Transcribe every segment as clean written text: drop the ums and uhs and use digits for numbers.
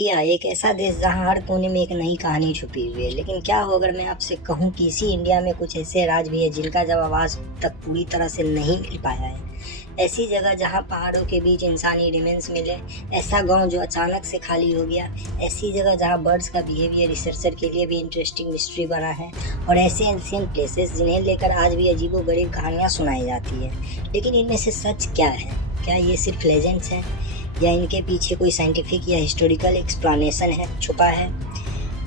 India एक ऐसा देश जहां हर कोने में एक नई कहानी छुपी हुई है। लेकिन क्या हो अगर मैं आपसे कहूं कि इसी इंडिया में कुछ ऐसे राज भी है जिनका जवाब आज तक पूरी तरह से नहीं मिल पाया है। ऐसी जगह जहां पहाड़ों के बीच इंसानी रिमेन्स मिले, ऐसा गांव जो अचानक से खाली हो गया, ऐसी जगह जहां बर्ड्स का बिहेवियर रिसर्चर के लिए भी इंटरेस्टिंग मिस्ट्री बना है, और ऐसे एंशिएंट प्लेसेस जिन्हें लेकर आज भी अजीबोगरीब कहानियां सुनाई जाती है। लेकिन इनमें से सच क्या है? क्या ये सिर्फ लेजेंड्स हैं या इनके पीछे कोई साइंटिफिक या हिस्टोरिकल एक्सप्लेनेशन है छुपा है?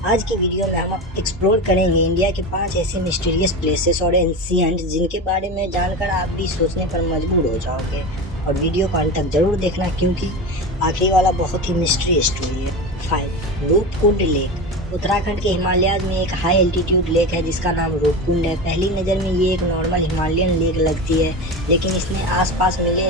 आज की वीडियो में हम एक्सप्लोर करेंगे इंडिया के 5 ऐसे मिस्टीरियस प्लेसेस और एंशिएंट जिनके बारे में जानकर आप भी सोचने पर मजबूर हो जाओगे। और वीडियो को अंत तक जरूर देखना क्योंकि आखिरी वाला बहुत ही मिस्ट्री स्टोरी है। 5. रूपकुंड लेक। उत्तराखंड के हिमालयाज में एक हाई एल्टीट्यूड लेक है जिसका नाम रूपकुंड है। पहली नज़र में ये एक नॉर्मल हिमालयन लेक लगती है, लेकिन इसने आसपास मिले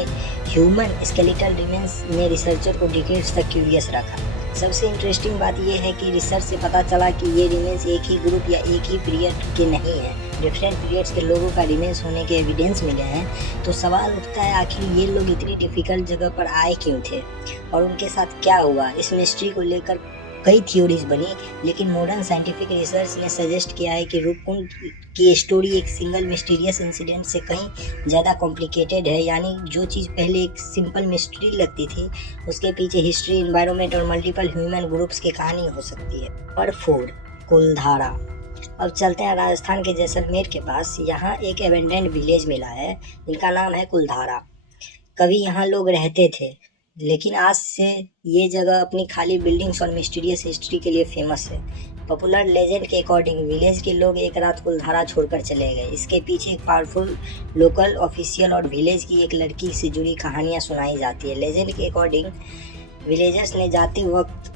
ह्यूमन स्केलेटल रिमेन्स ने रिसर्चर को डिकेड्स तक क्यूरियस रखा। सबसे इंटरेस्टिंग बात यह है कि रिसर्च से पता चला कि ये रिमेन्स एक ही ग्रुप या एक ही पीरियड के नहीं हैं। डिफरेंट पीरियड्स के लोगों का रिमेन्स होने के एविडेंस मिले हैं। तो सवाल उठता है, आखिर ये लोग इतनी डिफिकल्ट जगह पर आए क्यों थे और उनके साथ क्या हुआ? इस मिस्ट्री को लेकर कई थ्योरीज बनी, लेकिन मॉडर्न साइंटिफिक रिसर्च ने सजेस्ट किया है कि रूपकुंड की स्टोरी एक सिंगल मिस्टीरियस इंसिडेंट से कहीं ज़्यादा कॉम्प्लिकेटेड है। यानी जो चीज़ पहले एक सिंपल मिस्ट्री लगती थी, उसके पीछे हिस्ट्री, एनवायरनमेंट और मल्टीपल ह्यूमन ग्रुप्स की कहानी हो सकती है। और 4. कुलधारा। अब चलते हैं राजस्थान के जैसलमेर के पास। यहाँ एक एबेंडेंड विलेज मिला है जिनका नाम है कुलधारा। कभी यहाँ लोग रहते थे, लेकिन आज से ये जगह अपनी खाली बिल्डिंग्स और मिस्टीरियस हिस्ट्री के लिए फेमस है। पॉपुलर लेजेंड के अकॉर्डिंग विलेज के लोग एक रात कुलधारा छोड़कर चले गए। इसके पीछे एक पावरफुल लोकल ऑफिशियल और विलेज की एक लड़की से जुड़ी कहानियाँ सुनाई जाती है। लेजेंड के अकॉर्डिंग विलेजर्स ने जाते वक्त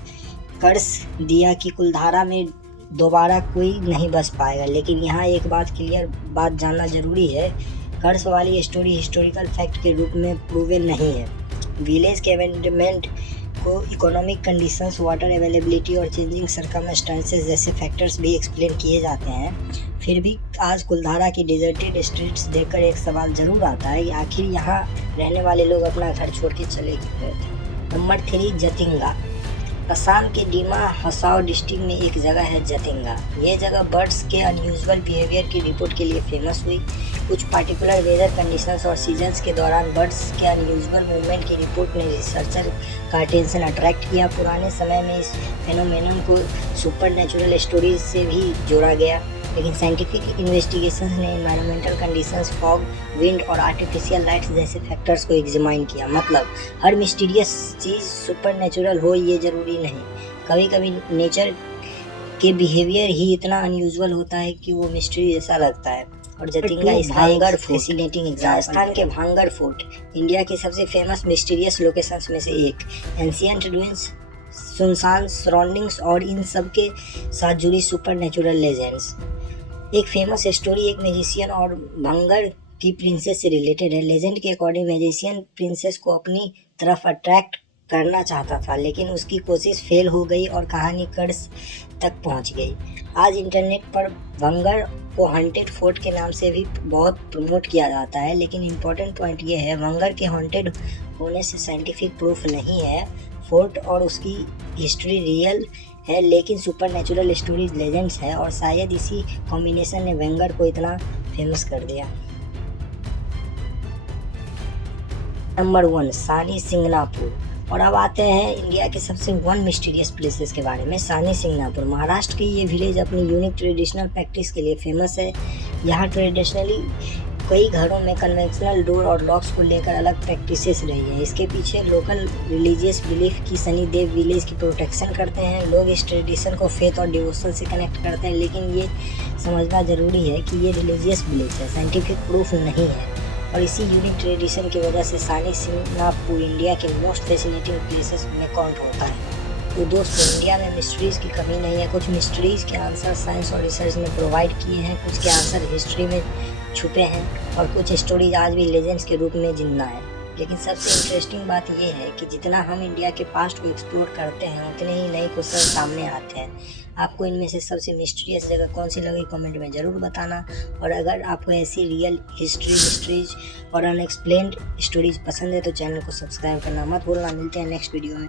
कर्ज दिया कि कुलधारा में दोबारा कोई नहीं बस पाएगा। लेकिन यहाँ एक बात जानना जरूरी है, कर्ज वाली स्टोरी हिस्टोरिकल फैक्ट के रूप में प्रूवन नहीं है। विलेज के एबेंडनमेंट को इकोनॉमिक कंडीशंस, वाटर अवेलेबिलिटी और चेंजिंग सर्कमस्टेंसेस जैसे फैक्टर्स भी एक्सप्लेन किए जाते हैं। फिर भी आज कुलधारा की डिजर्टेड स्ट्रीट्स देखकर एक सवाल जरूर आता है कि आखिर यहाँ रहने वाले लोग अपना घर छोड़ के चले गए थे। नंबर 3. जतिंगा। असम के डीमा हसाओ डिस्ट्रिक्ट में एक जगह है जतिंगा। ये जगह बर्ड्स के अनयूजुअल बिहेवियर की रिपोर्ट के लिए फेमस हुई। कुछ पार्टिकुलर वेदर कंडीशंस और सीजन्स के दौरान बर्ड्स के अनयूजुअल मूवमेंट की रिपोर्ट ने रिसर्चर का अटेंशन अट्रैक्ट किया। पुराने समय में इस फेनोमेनन को सुपर नेचुरल स्टोरीज से भी जोड़ा गया, लेकिन साइंटिफिक इन्वेस्टिगेशन ने एनवायरमेंटल कंडीशंस, फॉग, विंड और आर्टिफिशियल लाइट्स जैसे फैक्टर्स को एग्जामाइन किया। मतलब हर मिस्टीरियस चीज़ सुपर नेचुरल हो ये ज़रूरी नहीं। कभी कभी नेचर के बिहेवियर ही इतना अनयूजुअल होता है कि वो मिस्ट्री जैसा लगता है। और जतिंगा इस भांगड़ फैसिनेटिंग एग्जाम्पल। राजस्थान के भांगड़ फोर्ट इंडिया की सबसे फेमस मिस्टीरियस लोकेशंस में से एक। एंशिएंट रूइंस, सुनसान सराउंडिंग्स और इन सब के साथ जुड़ी सुपर नेचुरल लेजेंड्स। एक फेमस स्टोरी एक मैजिशियन और भांगड़ की प्रिंसेस से रिलेटेड है। लेजेंड के अकॉर्डिंग मैजिशियन प्रिंसेस को अपनी तरफ अट्रैक्ट करना चाहता था, लेकिन उसकी कोशिश फेल हो गई और कहानी कर्ज तक पहुंच गई। आज इंटरनेट पर भांगड़ को हॉन्टेड फोर्ट के नाम से भी बहुत प्रमोट किया जाता है, लेकिन इम्पोर्टेंट पॉइंट ये है, भांगड़ के हॉन्टेड होने से साइंटिफिक प्रूफ नहीं है। फोर्ट और उसकी हिस्ट्री रियल है, लेकिन सुपर नेचुरल स्टोरीज लेजेंड्स है, और शायद इसी कॉम्बिनेशन ने भांगड़ को इतना फेमस कर दिया। नंबर 1. सानी सिंगनापुर। और अब आते हैं इंडिया के सबसे 1 मिस्टीरियस प्लेसेस के बारे में। सानी सिंगनापुर। महाराष्ट्र की ये विलेज अपनी यूनिक ट्रेडिशनल प्रैक्टिस के लिए फेमस है। यहाँ ट्रेडिशनली कई घरों में कन्वेंशनल डोर और लॉक्स को लेकर अलग प्रैक्टिसेस रही है। इसके पीछे लोकल रिलीजियस बिलीफ की सनी देव विलेज की प्रोटेक्शन करते हैं। लोग इस ट्रेडिशन को फेथ और डिवोशन से कनेक्ट करते हैं, लेकिन ये समझना ज़रूरी है कि ये रिलीजियस बिलीफ है, साइंटिफिक प्रूफ नहीं है। और इसी यूनिक ट्रेडिशन की वजह से सानी सिंगनापुर इंडिया के मोस्ट फैसिनेटिंग प्लेसेस में काउंट होता है। तो दोस्तों, इंडिया में मिस्ट्रीज़ की कमी नहीं है। कुछ मिस्ट्रीज़ के आंसर साइंस और रिसर्च ने प्रोवाइड किए हैं, कुछ के आंसर हिस्ट्री में छुपे हैं, और कुछ स्टोरीज आज भी लेजेंड्स के रूप में जिंदा है। लेकिन सबसे इंटरेस्टिंग बात यह है कि जितना हम इंडिया के पास्ट को एक्सप्लोर करते हैं, उतने ही नए क्वेश्चन सामने आते हैं। आपको इनमें से सबसे मिस्टीरियस जगह कौन सी लगी कमेंट में ज़रूर बताना। और अगर आपको ऐसी रियल हिस्ट्री, मिस्ट्रीज और अनएक्सप्लेन्ड स्टोरीज पसंद है तो चैनल को सब्सक्राइब करना मत भूलना। मिलते हैं नेक्स्ट वीडियो में।